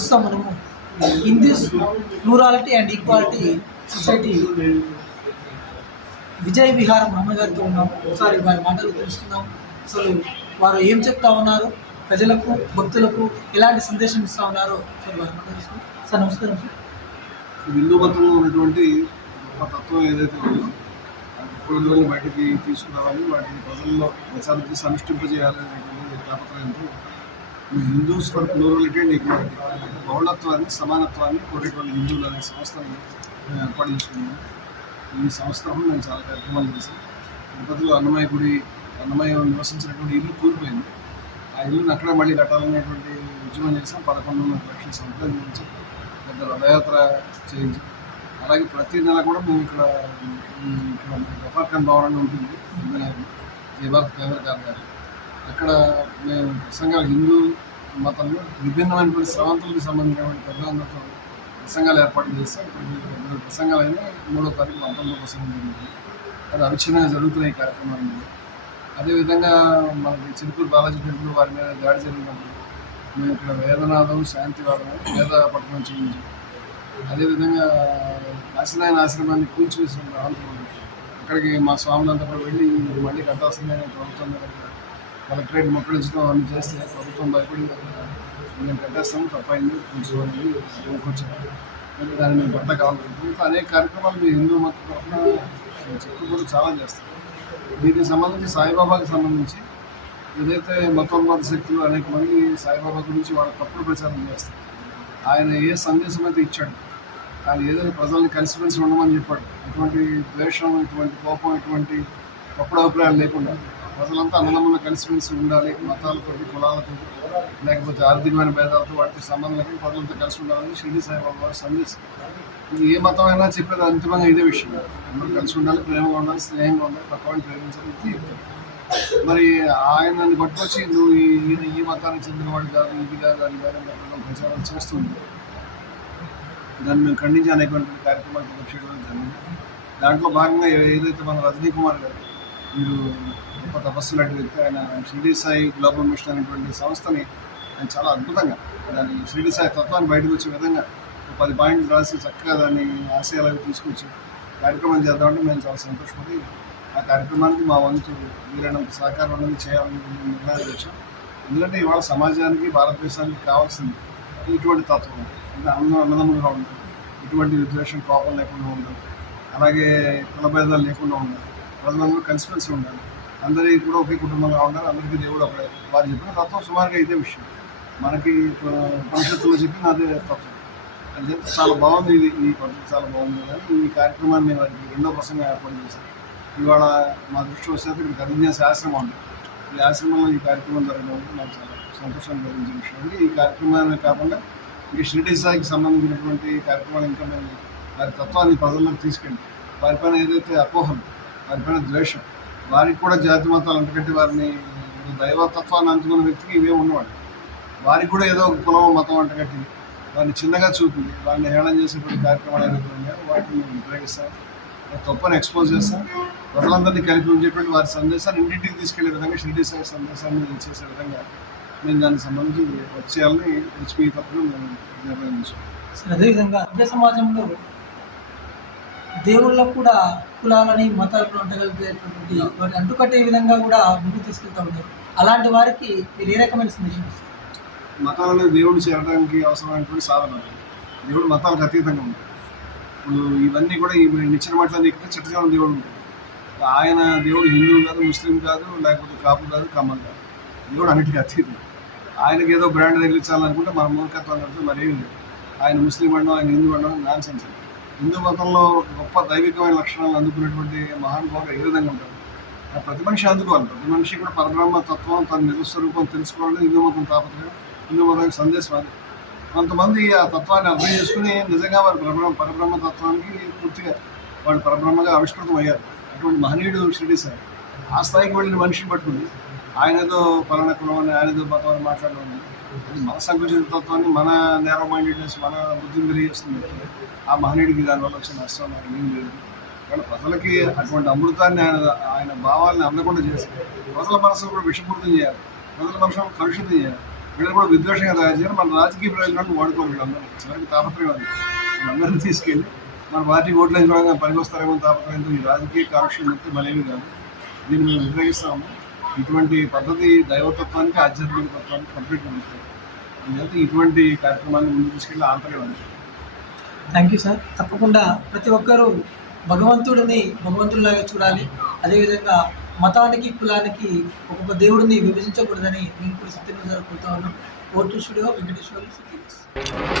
ప్రస్తుతం మనము Hindus plurality and equality society Vijay విహారం రమణ గారితో ఉన్నాము. ఒకసారి వారి మాటలు తెలుసుకుందాం. అసలు వారు ఏం చెప్తా ఉన్నారు, ప్రజలకు భక్తులకు ఎలాంటి సందేశం ఇస్తూ ఉన్నారో ఒకసారి వారి మాటలు తెలుసుకుందాం. సార్ నమస్కారం సార్. హిందూ మతంలో ఉన్నటువంటి ఒక తత్వం ఏదైతే ఉందో అది బయటికి తీసుకురావాలి, వాటిని ప్రజల్లో ప్రచారం చేసి అనుష్ఠింపజేయాలనేటువంటి తాపత్రయంతో Hindus for plurality and equality బహుళత్వాన్ని సమానత్వాన్ని కోరేటువంటి హిందువులు అనే సంస్థను ఏర్పాటు చేసుకున్నాను. ఈ సంస్థను నేను చాలా కార్యక్రమాలు చేశాను. తిరుపతిలో అన్నమయ్య నివసించినటువంటి ఇల్లు కూలిపోయింది. ఆ ఇల్లుని అక్కడే మళ్ళీ కట్టాలనేటువంటి ఉద్యమం చేసాం. 11.5 లక్షల సంపాదించి పెద్ద రథయాత్ర చేయించాం. అలాగే ప్రతి నెల కూడా మేము ఇక్కడ గఫార్ఖాన్ భవన్ అని ఉంటుంది జయభారత్ కేంద్ర కార్యాలయం. అక్కడ మేము ప్రసంగాలు హిందూ మతంలో విభిన్నమైనటువంటి స్రవంతులకు సంబంధించినటువంటి పెద్దలందరితో ప్రసంగాలు ఏర్పాటు చేస్తాం. ఇప్పుడు ప్రసంగాలు అయినా 3వ తారీఖు అంతంలో ప్రసంగం జరిగింది. అది అవిచ్ఛిన్నంగా జరుగుతున్నాయి ఈ కార్యక్రమాలు. అదేవిధంగా మనకి చిలుకూరు బాలాజీ టెంపుల్ వారి మీద దాడి జరిగినప్పుడు మేము ఇక్కడ వేదనాదం శాంతివాదం వేద పట్టణం చేయించాం. అదేవిధంగా కాశీనాయన ఆశ్రమాన్ని కూల్చివేసిన ప్రాంతం అక్కడికి మా స్వాములంతా కూడా వెళ్ళి మళ్ళీ కట్టాల్సిందని ప్రభుత్వం కలెక్టరేట్ మొక్కడించడం అన్ని చేస్తే ప్రభుత్వం భయపడి మేము కట్టేస్తాము, తప్పైంది కూర్చోవాలి కూర్చోవాలి దాన్ని మేము భర్త కావాలి. అనేక కార్యక్రమాలు మీ హిందూ మతం తరఫున చెట్లు కూడా చాలా చేస్తాం. దీనికి సంబంధించి సాయిబాబాకి సంబంధించి ఏదైతే మతోన్మాద శక్తులు అనేక మంది సాయిబాబా గురించి వాళ్ళ తప్పుడు ప్రచారం చేస్తారు. ఆయన ఏ సందేశం అయితే ఇచ్చాడు, ఆయన ఏదైనా ప్రజల్ని కలిసిమెలిసి ఉండమని చెప్పాడు. ఎటువంటి ద్వేషం, ఎటువంటి కోపం, ఎటువంటి తప్పుడు అభిప్రాయాలు లేకుండా ప్రజలంతా అన్నదమ్ములు కలిసిమెలిసి ఉండాలి, మతాలతో కులాలతో లేకపోతే ఆర్థికమైన భేదాలతో వాటికి సంబంధం లేకుండా ప్రజలతో కలిసి ఉండాలని షిరిడి సాయిబాబా సందేశం. ఏ మతం అయినా చెప్పేది అంతిమంగా ఇదే విషయం. అందరూ కలిసి ఉండాలి, ప్రేమగా ఉండాలి, స్నేహంగా ఉండాలి, పక్కవాడిని ప్రేమించాలి. మరి ఆయనని పట్టుకొచ్చి నువ్వు ఈ మతానికి చెందినవాడు కాదు, ఇది కాదు, అది కాదు ప్రచారం చేస్తుంది. దాన్ని మేము ఖండించి అనేటువంటి కార్యక్రమాలు చేయడం జరిగింది. దాంట్లో భాగంగా ఏదైతే మన రజనీ కుమార్ గారు మీరు గొప్ప తపస్సు లాంటి వ్యక్తి, ఆయన షిరిడి సాయి గ్లోబల్ మిషన్ అనేటువంటి సంస్థని ఆయన చాలా అద్భుతంగా దాన్ని షిరిడి సాయి తత్వాన్ని బయటకు వచ్చే విధంగా 10 పాయింట్లు రాసి చక్కగా దాన్ని ఆశయాలకు తీసుకొచ్చి కార్యక్రమం చేద్దామంటే మేము చాలా సంతోషపడి ఆ కార్యక్రమానికి మా వంతు వీరైనంత సహకారం అనేది చేయాలని నిర్ణయం చేశాం. ఎందుకంటే ఇవాళ సమాజానికి భారతదేశానికి కావాల్సింది ఇటువంటి తత్వం, అంటే అన్నదమ్ములుగా ఉంటుంది, ఇటువంటి విద్వేషం కోపం లేకుండా ఉండాలి, అలాగే కులభేదాలు లేకుండా ఉండాలి, ప్రజలందరూ కలిసిమెలిసి ఉండాలి, అందరికీ కూడా ఒకే కుటుంబంగా ఉండాలి, అందరికీ దేవుడు ఒకడే. వారు చెప్పిన తత్వం సుమారుగా ఇదే విషయం, మనకి భవిష్యత్తులో చెప్పిన అదే తత్వం. అది చాలా బాగుంది. ఈ పద్ధతి చాలా బాగుంది. కానీ ఈ కార్యక్రమాన్ని వారికి 2వ ప్రసంగం ఏర్పాటు చేశారు. ఇవాళ మా దృష్టి వస్తే ఇక్కడ గదిన్యాస ఆశ్రమం ఉంది. ఈ ఆశ్రమంలో ఈ కార్యక్రమం జరగడం నాకు చాలా సంతోషాన్ని కలిగించిన విషయం. ఈ కార్యక్రమాన్ని కాకుండా ఇంకా షిరిడి సాయికి సంబంధించినటువంటి కార్యక్రమాలు ఇంకా మేము వారి తత్వాన్ని ప్రజల్లోకి తీసుకెళ్ళి వారిపైన ఏదైతే అపోహలు, వారిపైన ద్వేషం, వారికి కూడా జాతి మతాలు అంతకంటే వారిని దైవతత్వాన్ని అందుకున్న వ్యక్తికి ఇవే ఉన్నవాడు, వారికి కూడా ఏదో ఒక కులం మతం అంటగట్టి వారిని చిన్నగా చూపి వారిని హేళన చేసేటువంటి కార్యక్రమాలు ఏదైతే ఉన్నాయో వాటిని మేము ఉపయోగిస్తాం, తప్పని ఎక్స్పోజ్ చేస్తాం. ప్రజలందరినీ కలిపి ఉంచేటువంటి వారి సందేశాన్ని ఇంటింటికి తీసుకెళ్లే విధంగా షిరిడి సాయి సందేశాన్ని చేసే విధంగా మేము దానికి సంబంధించి వచ్చేయాలని హెచ్పీ తరఫున మేము నిర్ణయం తీసుకున్నాం. అదేవిధంగా అదే సమాజంలో దేవుళ్ళకు కూడా కులాలని మతాలను అంటగలిపేటువంటి వాటిని అంటుకట్టే విధంగా కూడా ముందుకు తీసుకెళ్తూ ఉంటారు. అలాంటి వారికి మీరు ఏ రకమైన సందేశం ఇస్తారు? మతాలను దేవుడు చేరడానికి అవసరమైనటువంటి సాధన. దేవుడు మతాలకు అతీతంగా ఉంటాడు. ఇప్పుడు ఇవన్నీ కూడా ఈ నిచ్చిన మాటలు ఎక్కితే చిట్టజీవన దేవుడు ఉంటాడు. ఆయన దేవుడు హిందువు కాదు, ముస్లిం కాదు, లేకపోతే కాపు కాదు, కమ్మం కాదు. దేవుడు అన్నిటికీ అతీతం. ఆయనకి ఏదో బ్రాండ్ తగిలించాలనుకుంటే మన మూర్ఖత్వం అంటే మరేమీ లేదు. ఆయన ముస్లిం అనడం, ఆయన హిందూ అనడం నాన్ సెన్స్. హిందూ మతంలో గొప్ప దైవికమైన లక్షణాలు అందుకున్నటువంటి మహానుభావులు ఏ విధంగా ఉంటారు. ప్రతి మనిషి అందుకోవాలి. ప్రతి మనిషి కూడా పరబ్రహ్మ తత్వం, తన నిజస్వరూపం తెలుసుకోవాలని హిందూ మతం తాపత్రయం, హిందూ మతానికి సందేశం అది. కొంతమంది ఆ తత్వాన్ని అర్థం చేసుకుని నిజంగా వారి పరబ్రహ్మ తత్వానికి పూర్తిగా వాడు పరబ్రహ్మగా ఆవిష్కృతం అయ్యారు. అటువంటి మహనీయుడు షిరిడి సాయి. ఆ స్థాయికి వెళ్ళిన మనిషిని పట్టుకుని ఆయన ఏదో పలానా కులం అని, ఆయన ఏదో మతం అని మాట్లాడడం అది మన సంకుచిత తత్వాన్ని, మన నేరో మైండెడ్నెస్, మన బుద్ధిని తెలియజేస్తుంది. ఆ మహనీయుడికి దానివల్ల వచ్చిన నష్టం నాకు ఏం లేదు. కానీ ప్రజలకి అటువంటి అమృతాన్ని ఆయన భావాలను అందకుండా చేసి ప్రజల మనసును కూడా విషపూరితం చేయాలి, ప్రజల మనసును కలుషితం చేయాలి. వీళ్ళని కూడా విద్వేషంగా తయారు చేయాలి. మన రాజకీయ ప్రయోజనాలను వాడుకోవాలి. వీళ్ళందరూ చివరికి తాపత్రయం అది. వీళ్ళందరినీ తీసుకెళ్ళి మన పార్టీ ఓట్లు వేసుకోవడానికి పనికొస్తారేమో తాపత్రయంతో ఈ రాజకీయ కాలుష్యం మొత్తం మనేవి కాదు. దీన్ని మేము వ్యతిరేకిస్తాము. ఇటువంటి పద్ధతి దైవతత్వానికి ఆధ్యాత్మిక తత్వానికి కంప్లీట్గా ఉంటుంది. అందుకే ఇటువంటి కార్యక్రమాన్ని ముందు తీసుకెళ్ళి ఆంతర్యం. Thank you sir. తప్పకుండా ప్రతి ఒక్కరూ భగవంతుడిని భగవంతుడిలాగా చూడాలి. అదేవిధంగా మతానికి కులానికి ఒక్కొక్క దేవుడిని విభజించకూడదని మేము కూడా సత్యనారాయణ కోరుతా ఉన్నాం. Vote studio Venkateswarlu city.